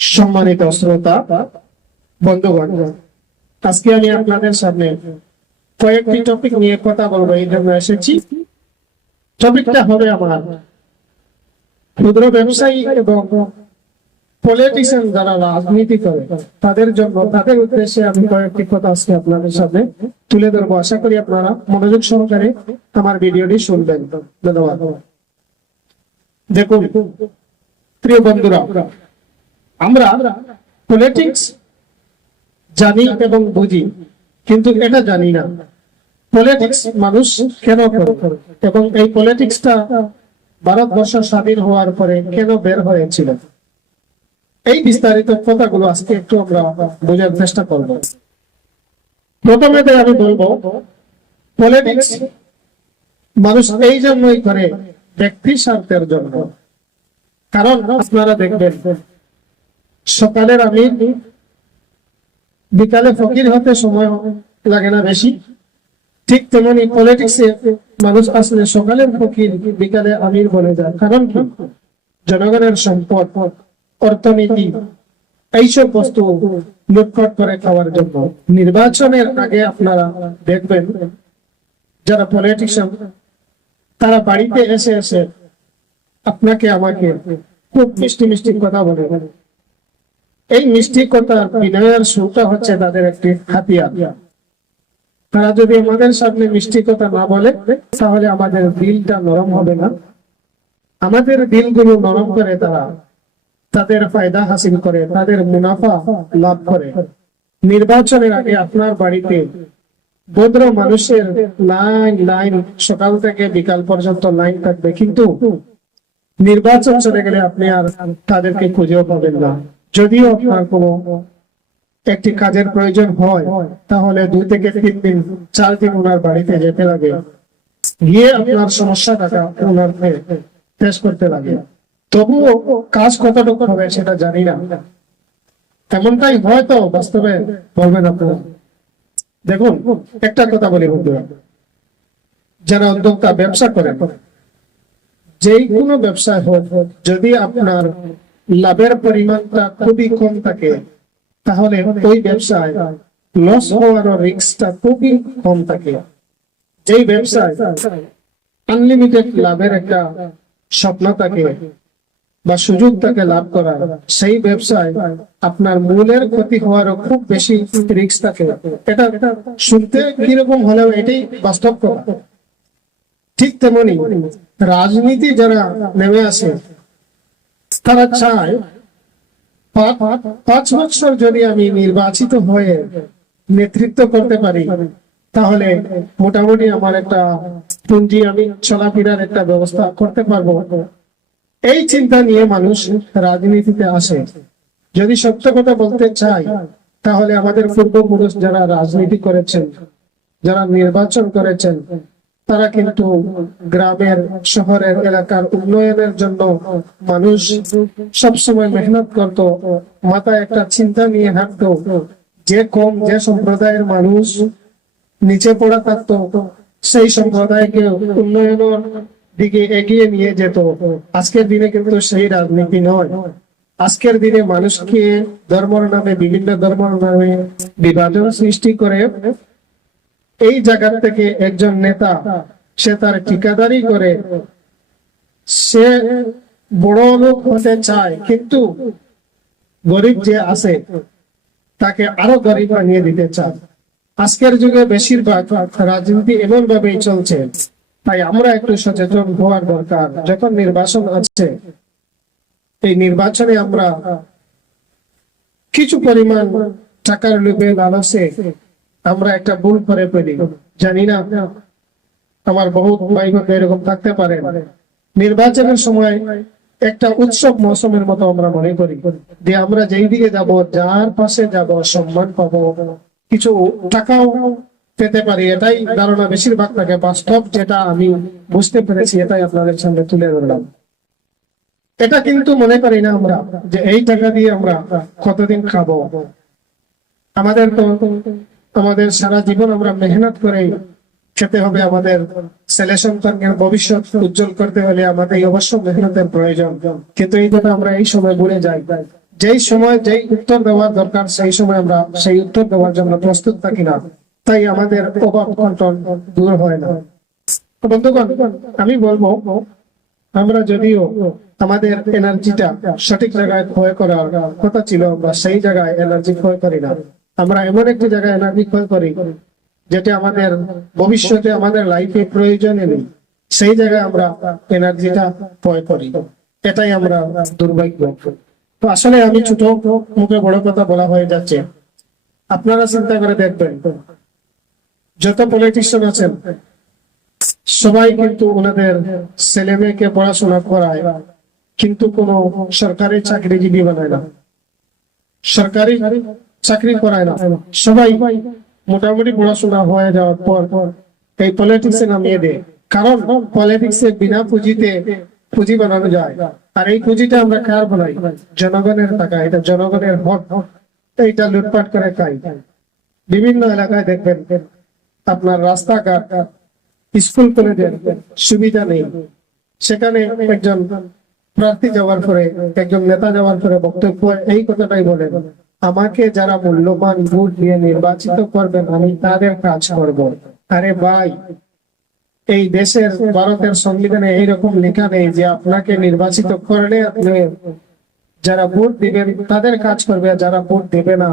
সম্মানিত শ্রোতা বন্ধুগণ, আজকে আমি আপনাদের সামনে কয়েকটি টপিক নিয়ে কথা বলবো, এই জন্য এসেছি। টপিকটা হবে আমার ক্ষুদ্র ব্যবসায়ী এবং পলিটিশিয়ান যারা রাজনীতি করে তাদের জন্য, তাদের উদ্দেশ্যে আমি কয়েকটি কথা আজকে আপনাদের সামনে তুলে ধরবো। আশা করি আপনারা মনোযোগ সহকারে আমার ভিডিওটি শুনবেন। ধন্যবাদ। দেখুন প্রিয় বন্ধুরা, আমরা পলিটিক্স জানি এবং বুঝি, কিন্তু এটা জানি না পলিটিক্স মানুষ কেন করে এবং এই পলিটিক্সটা ভারতবর্ষ স্বাধীন হওয়ার পরে কেন বের হয়েছিল। এই বিস্তারিত কথাগুলো আজকে একটু আমরা বোঝার চেষ্টা করব। প্রথমে আমি বলবো, পলিটিক্স মানুষ এই জন্যই করে ব্যক্তি স্বার্থের জন্য। কারণ আপনারা দেখবেন, সকালের আমির বিকালে ফকির হতে সময় লাগে না বেশি, ঠিক তেমনি পলিটিক্সে মানুষ আসলে সকালের ফকির বিকালে আমির বলে যায়। কারণ কি? জনগণের সম্পদ, অর্থনীতি, এইসব বস্তু লুটপাট করে খাওয়ার জন্য। নির্বাচনের আগে আপনারা দেখবেন যারা পলিটিশিয়ান তারা বাড়িতে এসে এসে আপনাকে আমাকে খুব মিষ্টি মিষ্টি কথা বলে। এই মিষ্টি কথার বিনয়ের সুরটা হচ্ছে তাদের একটি হাতিয়ার। তারা যদি আমাদের সামনে মিষ্টি কথা না বলে, তাহলে আমাদের দিলটা নরম হবে না। আমাদের দিলগুলো নরম করে তারা তাদের ফায়দা হাসিল করে, তাদের মুনাফা লাভ করে। নির্বাচনের আগে আপনার বাড়িতে ভদ্র মানুষের লাইন লাইন সকাল থেকে বিকাল পর্যন্ত লাইন থাকবে, কিন্তু নির্বাচন চলে গেলে আপনি আর তাদেরকে খুঁজেও পাবেন না। যদিও আপনার কোনো একটি কাজের প্রয়োজন হয়, তাহলে 2 থেকে 3 দিন 4 দিন ওনার বাড়িতে যেতে লাগে, গিয়ে আপনার সমস্যাটা ওনার পেশ করতে লাগে। তবুও কাজ কতটুকু হবে সেটা জানি না। এমনটাই হয়তো বাস্তবে বলবেন আপনারা। দেখুন, একটা কথা বলি বন্ধুরা, যারা উদ্যোক্তা ব্যবসা করেন, যে কোনো ব্যবসায় হোক, যদি আপনার লাভের পরিমাণটা খুবই কম থাকে, তাহলে ওই ব্যবসায় লস হওয়ার রিস্কটা খুবই কম থাকে। যেই ব্যবসায় আনলিমিটেড লাভের একটা স্বপ্ন থাকে বা সুযোগ থাকে লাভ করার, সেই ব্যবসায় আপনার মূলের ক্ষতি হওয়ারও খুব বেশি রিস্ক থাকে। এটা শুনতে কিরকম হলেও এটাই বাস্তব কথা। ঠিক তেমনি রাজনীতি যারা নেমে আসে, তারা চায় 5 বছর যদি আমি নির্বাচিত হয়ে নেতৃত্ব করতে পারি, তাহলে মোটামুটি আমার একটা পুঁজি, আমি চলাফেরার একটা ব্যবস্থা করতে পারবো। এই চিন্তা নিয়ে মানুষ রাজনীতিতে আসে। যদি সত্য কথা বলতে চাই, তাহলে আমাদের পূর্বপুরুষ যারা রাজনীতি করেছেন, যারা নির্বাচন করেছেন, তারা কিন্তু গ্রামের, শহরের, এলাকার উন্নয়নের জন্য মানুষ সবসময় মেহনত করত। মাথায় একটা চিন্তা নিয়ে হাঁটতো, যে সম্প্রদায়ের মানুষ নিচে পড়া থাকতো, সেই সম্প্রদায়কে উন্নয়নের দিকে এগিয়ে নিয়ে যেত। আজকের দিনে কিন্তু সেই রাজনীতি নয়। আজকের দিনে মানুষকে ধর্মের নামে, বিভিন্ন ধর্মের নামে বিভাজন সৃষ্টি করে এই জায়গা থেকে একজন নেতা, সে তার ঠিকাদারি করে, সে বড় লোক হতে চায়, কিন্তু গরিব যে আছে তাকে আরো গরিব বানিয়ে দিতে চায়। আজকের যুগে বেশিরভাগ রাজনীতি এমন ভাবেই চলছে। তাই আমরা একটু সচেতন হওয়ার দরকার। যখন নির্বাচন আছে, এই নির্বাচনে আমরা কিছু পরিমাণ টাকার লোভে, লালসে আমরা একটা ভুল করে ফেলি। জানি না, আমার বহুত ভাই বোন এরকম থাকতে পারে। নির্বাচনের সময় একটা উৎসব মৌসুমের মতো আমরা মনে করি যে আমরা যেই দিকে যাব, যার পাশে যাব, সম্মান পাবো, কিছু টাকাও পেতে পারি, এটাই ধারণা বেশিরভাগ থাকে। বাস্তব যেটা আমি বুঝতে পেরেছি, এটাই আপনাদের সামনে তুলে ধরলাম। এটা কিন্তু মনে করি না আমরা যে এই টাকা দিয়ে আমরা কতদিন খাবো। আমাদের সারা জীবন আমরা মেহনত করে খেতে হবে। আমাদের ছেলে সন্তানকে ভবিষ্যৎ উজ্জ্বল করতে হলে আমাদের অবশ্য মেহনতের প্রয়োজন। কিন্তু এই কথা আমরা এই সময় ভুলে যাই যেই সময় যেই উত্তর দেওয়ার দরকার সেই সময় আমরা সেই উত্তর দেওয়ার জন্য প্রস্তুত থাকি না, তাই আমাদের অভাব কন্ট্রোল দূর হয় না। বন্ধুগণ, আমি বলবো আমরা যদিও আমাদের এনার্জিটা সঠিক জায়গায় ক্ষয় করার কথা ছিল, আমরা সেই জায়গায় এনার্জি ক্ষয় করি না। আমরা এমন একটি জায়গায় এনার্জি ক্ষয় করি যেটা আমাদের ভবিষ্যতে আমাদের লাইফে প্রয়োজনে নেই, সেই জায়গায় আমরা এনার্জিটা ক্ষয় করি। এটাই আমরা দুর্ভাগ্য। তো আসলে আমি ছোট মুখে বড় কথা বলা হয়ে যাচ্ছে। আপনারা চিন্তা করে দেখবেন, যত পলিটিশিয়ান আছেন সবাই কিন্তু ওনাদের ছেলে মেয়েকে পড়াশোনা করায়, কিন্তু কোনো সরকারি চাকরিজীবী বানায় না, সরকারি চাকরি করায় না। সবাই মোটামুটি পড়াশোনা হয়ে যাওয়ার পর এই পলিটিক্সে নামিয়ে দেয়, কারণ পলিটিক্সে বিনা পুঁজিতে পুঁজি বানানো যায়। আর এই পুঁজিটা আমরা কার বানাই? জনগণের টাকা, এটা জনগণের হক, এইটা লুটপাট করে খাই। বিভিন্ন এলাকায় দেখবেন আপনার রাস্তাঘাট, স্কুল কলেজের সুবিধা নেই, সেখানে একজন প্রার্থী যাওয়ার পরে, একজন নেতা যাওয়ার পরে বক্তব্য এই কথাটাই বলেন, আমাকে যারা মূল্যবান ভোট দিয়ে নির্বাচিত করবেন আমি তাদের কাজ করব। আরে ভাই, এই দেশের ভারতের সংবিধানে এইরকম লেখা নেই যে আপনাকে নির্বাচিত করলে আপনি যারা ভোট দিবেন তাদের কাজ করবে, আর যারা ভোট দেবে না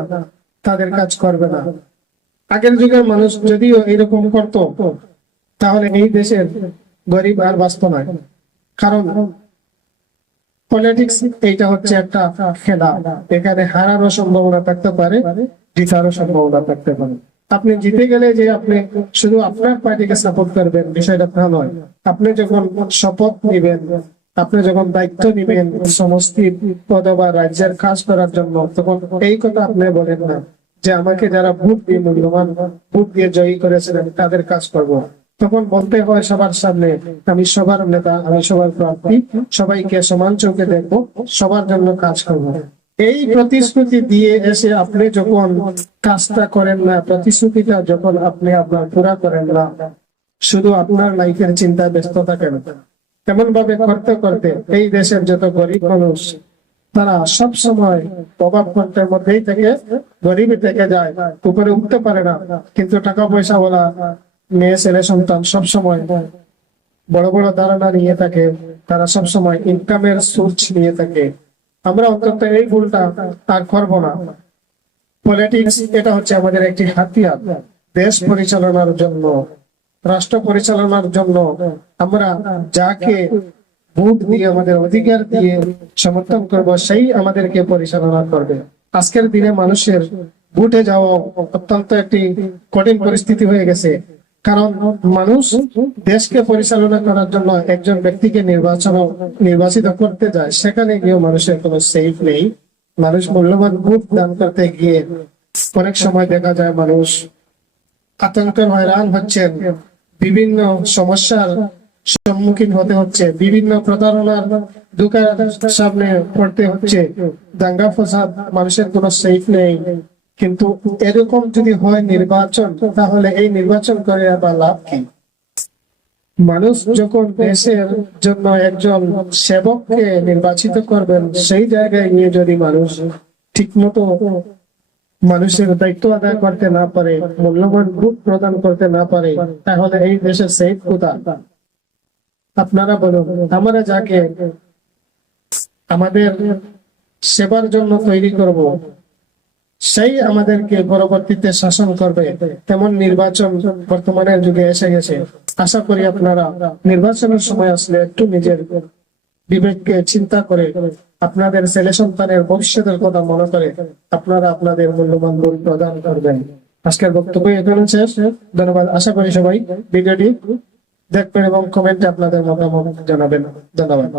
তাদের কাজ করবে না। আগের যুগের মানুষ যদিও এরকম করতো, তাহলে এই দেশের গরিব আর বাঁচত না। কারণ পলিটিক্স এইটা হচ্ছে একটা খেলা, এখানে হারারও সম্ভাবনা থাকতে পারে, জিতারও সম্ভাবনা থাকতে পারে। আপনি জিতে গেলে যে আপনি শুধু আপনার পার্টিকে সাপোর্ট করবেন, বিষয়টা তা নয়। আপনি যখন শপথ নিবেন, আপনি যখন দায়িত্ব নিবেন সমষ্টি পদ বা রাজ্যের কাজ করার জন্য, তখন এই কথা আপনি বলেন না যে আমাকে যারা ভোট দিয়ে মূল্যবান ভোট দিয়ে জয়ী করেছিলেন তাদের কাজ করব। তখন বলতে হয় সবার সামনে, আমি সবার নেতা, আমি সবার প্রার্থী, সবাইকে সমান চোখে দেখবো, সবার জন্য কাজ করবো। এই প্রতিশ্রুতি দিয়ে এসে আপনি যখন কাজটা করেন না, প্রতিশ্রুতিটা যখন আপনি আপনার পুরা করেন না, শুধু আপনার লাইফের চিন্তায় ব্যস্ত থাকেন, তেমন ভাবে করতে করতে এই দেশের যত গরিব মানুষ তারা সব সময় অভাব কষ্টের মধ্যেই থেকে গরিবই থেকে যায়, উপরে উঠতে পারে না। কিন্তু টাকা পয়সা বলা মেয়ে ছেলে সন্তান সব সময় বড় বড় ধারণা নিয়ে থাকে, তারা সব সময় ইনকামের সোর্স নিয়ে থাকে। আমরা অন্তত এই ভুলটা আর করবো না। পলিটিক্স এটা হচ্ছে আমাদের একটি হাতিয়ার, দেশ পরিচালনার জন্য, রাষ্ট্র পরিচালনার জন্য আমরা যাকে ভোট দিয়ে আমাদের অধিকার দিয়ে সমর্থন করব, সেই আমাদেরকে পরিচালনা করবে। আজকের দিনে মানুষের ভোটে যাওয়া অত্যন্ত একটি কঠিন পরিস্থিতি হয়ে গেছে, কারণ মানুষ দেশকে পরিচালনা করার জন্য একজন ব্যক্তিকে নির্বাচিত করতে যায়, সেখানে গিয়ে মানুষের কোনো সেফ নেই। মানুষ মূল্যবান ভোট দান করতে গিয়ে অনেক সময় দেখা যায় মানুষ আতঙ্কের হয়রান হচ্ছেন, বিভিন্ন সমস্যার সম্মুখীন হতে হচ্ছে, বিভিন্ন প্রতারণার দোকান সামনে পড়তে হচ্ছে, দাঙ্গা ফসাদ, মানুষের কোনো সেফ নেই। কিন্তু এরকম যদি হয় নির্বাচন, তাহলে এই নির্বাচন করে আবার লাভ কি? মানুষ যখন দেশের জন্য একজন সেবককে নির্বাচিত করবেন, সেই জায়গায় নিয়ে যদি মানুষ ঠিক মতো মানুষের দায়িত্ব আদায় করতে না পারে, মূল্যবান ভোট প্রদান করতে না পারে, তাহলে এই দেশের সেফ কোথায়? আপনারা বলুন। আমরা যাকে আমাদের সেবার জন্য তৈরি করব, সেই আমাদেরকে পরবর্তীতে শাসন করবে, তেমন নির্বাচন বর্তমানের যুগে এসে গেছে। আশা করি আপনারা নির্বাচনের সময় আসলে একটু নিজের বিবেককে চিন্তা করে, আপনাদের ছেলে সন্তানের ভবিষ্যতের কথা মনে করে আপনারা আপনাদের মূল্যবান ভোট প্রদান করবেন। আজকের বক্তব্য এখানে শেষ। ধন্যবাদ। আশা করি সবাই ভিডিওটি দেখবেন এবং কমেন্টে আপনাদের মতামত জানাবেন। ধন্যবাদ।